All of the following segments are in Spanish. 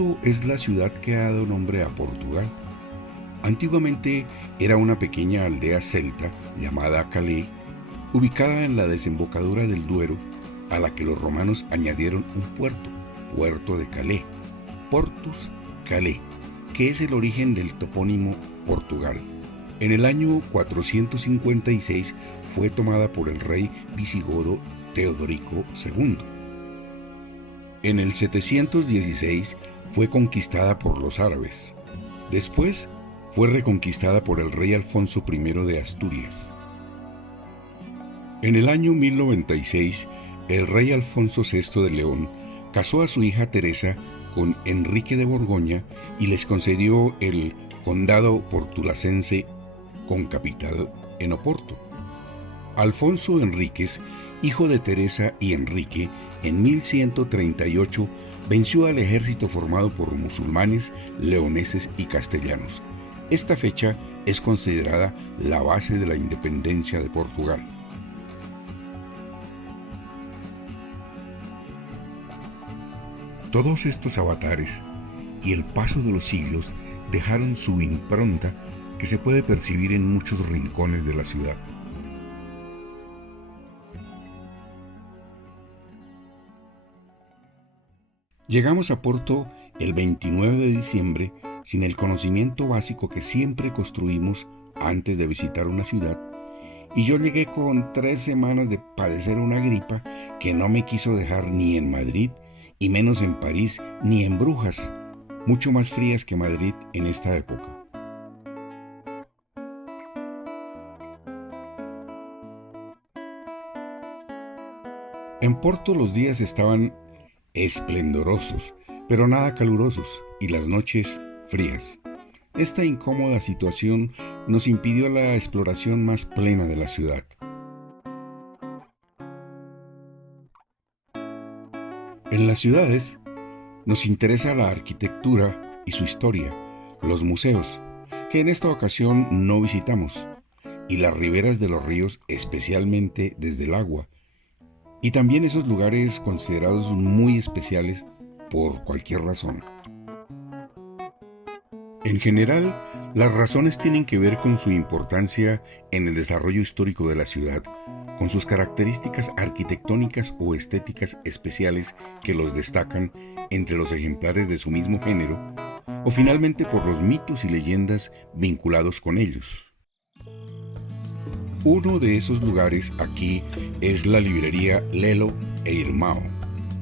Porto es la ciudad que ha dado nombre a Portugal. Antiguamente era una pequeña aldea celta llamada Calais, ubicada en la desembocadura del Duero, a la que los romanos añadieron un puerto de Calais, Portus Calais, que es el origen del topónimo Portugal. En el año 456 fue tomada por el rey visigodo Teodorico II. En el 716 fue conquistada por los árabes. Después fue reconquistada por el rey Alfonso I de Asturias. En el año 1096, el rey Alfonso VI de León casó a su hija Teresa con Enrique de Borgoña y les concedió el condado portulacense con capital en Oporto. Alfonso Enríquez, hijo de Teresa y Enrique, en 1138 venció al ejército formado por musulmanes, leoneses y castellanos. Esta fecha es considerada la base de la independencia de Portugal. Todos estos avatares y el paso de los siglos dejaron su impronta que se puede percibir en muchos rincones de la ciudad. Llegamos a Porto el 29 de diciembre sin el conocimiento básico que siempre construimos antes de visitar una ciudad, y yo llegué con 3 semanas de padecer una gripa que no me quiso dejar ni en Madrid, y menos en París, ni en Brujas, mucho más frías que Madrid en esta época. En Porto los días estaban esplendorosos, pero nada calurosos, y las noches frías. Esta incómoda situación nos impidió la exploración más plena de la ciudad. En las ciudades nos interesa la arquitectura y su historia, los museos, que en esta ocasión no visitamos, y las riberas de los ríos, especialmente desde el agua, y también esos lugares considerados muy especiales por cualquier razón. En general, las razones tienen que ver con su importancia en el desarrollo histórico de la ciudad, con sus características arquitectónicas o estéticas especiales que los destacan entre los ejemplares de su mismo género, o finalmente por los mitos y leyendas vinculados con ellos. Uno de esos lugares aquí es la librería Lelo e Irmão.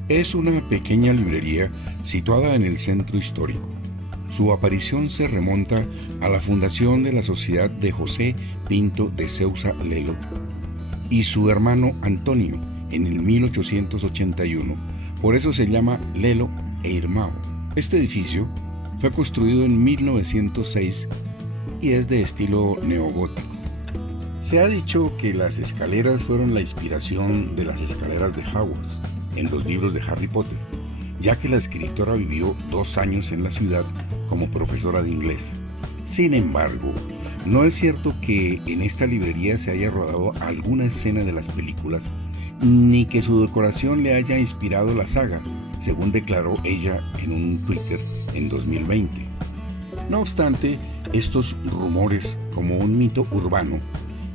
Es una pequeña librería situada en el centro histórico. Su aparición se remonta a la fundación de la Sociedad de José Pinto de Sousa Lelo y su hermano Antonio en el 1881. Por eso se llama Lelo e Irmão. Este edificio fue construido en 1906 y es de estilo neogótico. Se ha dicho que las escaleras fueron la inspiración de las escaleras de Hogwarts en los libros de Harry Potter, ya que la escritora vivió 2 años en la ciudad como profesora de inglés. Sin embargo, no es cierto que en esta librería se haya rodado alguna escena de las películas, ni que su decoración le haya inspirado la saga, según declaró ella en un Twitter en 2020. No obstante, estos rumores, como un mito urbano,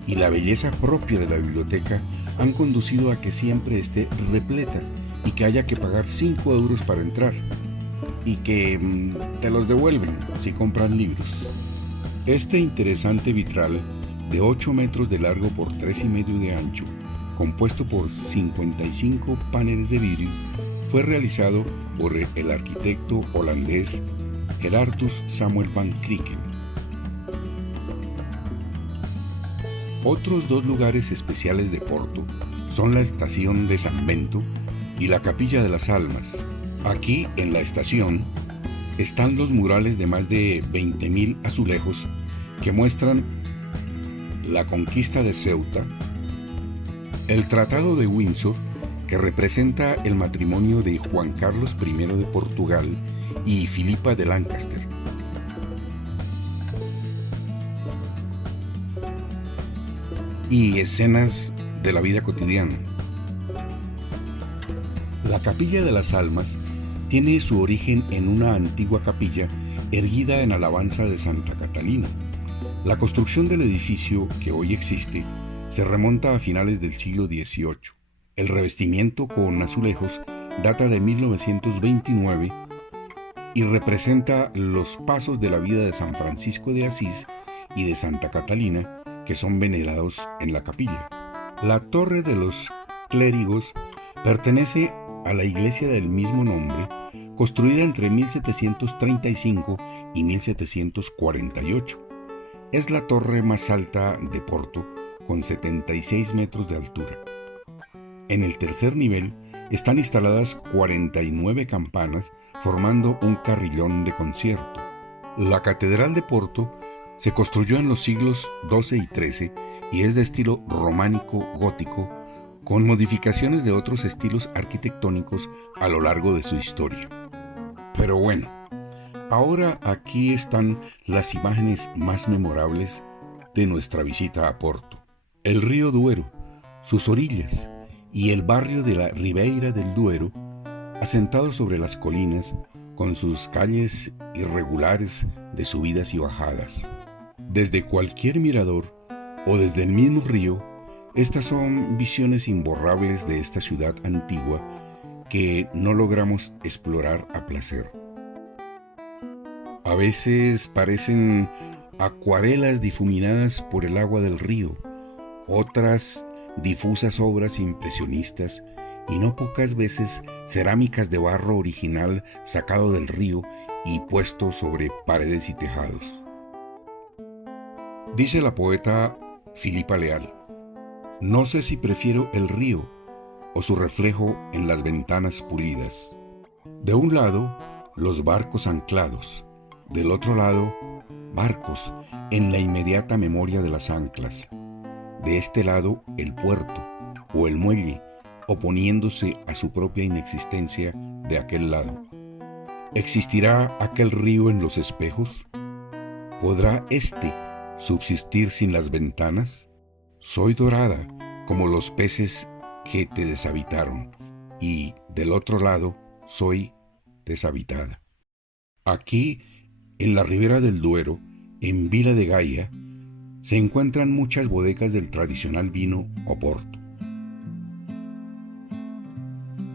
y la belleza propia de la biblioteca han conducido a que siempre esté repleta y que haya que pagar 5 euros para entrar y que te los devuelven si compran libros. Este interesante vitral de 8 metros de largo por 3,5 de ancho, compuesto por 55 paneles de vidrio, fue realizado por el arquitecto holandés Gerardus Samuel van Krieken. Otros 2 lugares especiales de Porto son la estación de San Bento y la Capilla de las Almas. Aquí, en la estación, están los murales de más de 20.000 azulejos que muestran la conquista de Ceuta, el Tratado de Windsor, que representa el matrimonio de Juan Carlos I de Portugal y Filipa de Lancaster, y escenas de la vida cotidiana. La Capilla de las Almas tiene su origen en una antigua capilla erguida en alabanza de Santa Catalina. La construcción del edificio que hoy existe se remonta a finales del siglo XVIII. El revestimiento con azulejos data de 1929 y representa los pasos de la vida de San Francisco de Asís y de Santa Catalina, que son venerados en la capilla. La Torre de los Clérigos pertenece a la iglesia del mismo nombre, construida entre 1735 y 1748. Es la torre más alta de Porto, con 76 metros de altura. En el tercer nivel están instaladas 49 campanas formando un carrillón de concierto. La Catedral de Porto se construyó en los siglos XII y XIII y es de estilo románico gótico, con modificaciones de otros estilos arquitectónicos a lo largo de su historia. Pero bueno, ahora aquí están las imágenes más memorables de nuestra visita a Porto. El río Duero, sus orillas y el barrio de la Ribeira del Duero, asentado sobre las colinas con sus calles irregulares de subidas y bajadas. Desde cualquier mirador o desde el mismo río, estas son visiones imborrables de esta ciudad antigua que no logramos explorar a placer. A veces parecen acuarelas difuminadas por el agua del río, otras difusas obras impresionistas y no pocas veces cerámicas de barro original sacado del río y puesto sobre paredes y tejados. Dice la poeta Filipa Leal: no sé si prefiero el río o su reflejo en las ventanas pulidas. De un lado, los barcos anclados, del otro lado, barcos en la inmediata memoria de las anclas. De este lado, el puerto o el muelle, oponiéndose a su propia inexistencia de aquel lado. ¿Existirá aquel río en los espejos? ¿Podrá éste subsistir sin las ventanas? Soy dorada como los peces que te deshabitaron, y del otro lado soy deshabitada. Aquí, en la ribera del Duero, en Vila de Gaia, se encuentran muchas bodegas del tradicional vino Oporto.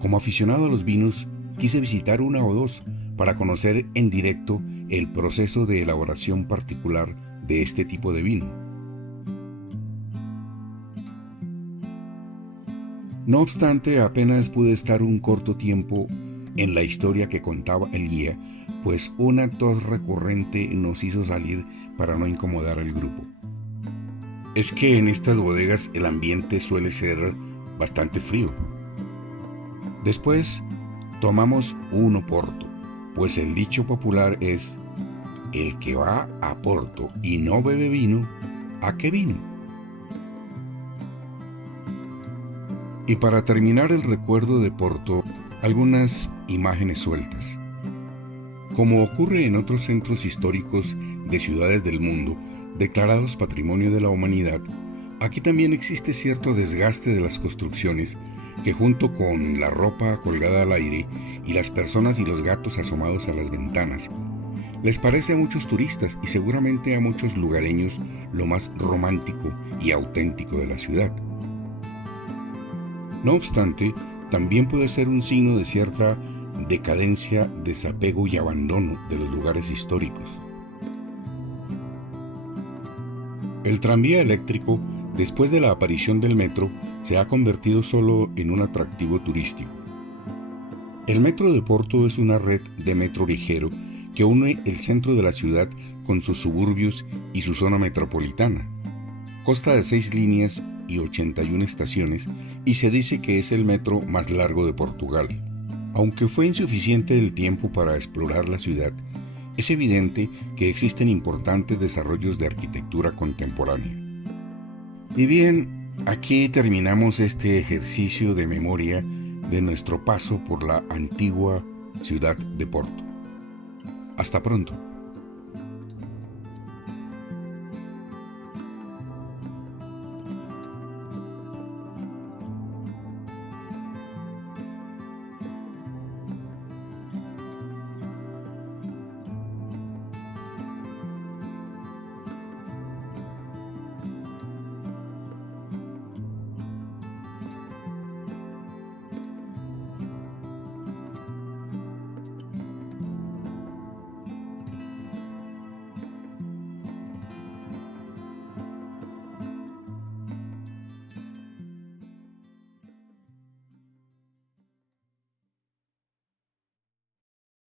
Como aficionado a los vinos, quise visitar una o dos para conocer en directo el proceso de elaboración particular de este tipo de vino. No obstante, apenas pude estar un corto tiempo en la historia que contaba el guía, pues una tos recurrente nos hizo salir para no incomodar al grupo. Es que en estas bodegas el ambiente suele ser bastante frío. Después tomamos un Oporto, pues el dicho popular es: el que va a Porto y no bebe vino, ¿a qué vino? Y para terminar el recuerdo de Porto, algunas imágenes sueltas. Como ocurre en otros centros históricos de ciudades del mundo, declarados Patrimonio de la Humanidad, aquí también existe cierto desgaste de las construcciones que, junto con la ropa colgada al aire y las personas y los gatos asomados a las ventanas, les parece a muchos turistas y seguramente a muchos lugareños lo más romántico y auténtico de la ciudad. No obstante, también puede ser un signo de cierta decadencia, desapego y abandono de los lugares históricos. El tranvía eléctrico, después de la aparición del metro, se ha convertido solo en un atractivo turístico. El metro de Porto es una red de metro ligero que une el centro de la ciudad con sus suburbios y su zona metropolitana. Consta de 6 líneas y 81 estaciones y se dice que es el metro más largo de Portugal. Aunque fue insuficiente el tiempo para explorar la ciudad, es evidente que existen importantes desarrollos de arquitectura contemporánea. Y bien, aquí terminamos este ejercicio de memoria de nuestro paso por la antigua ciudad de Porto. Hasta pronto.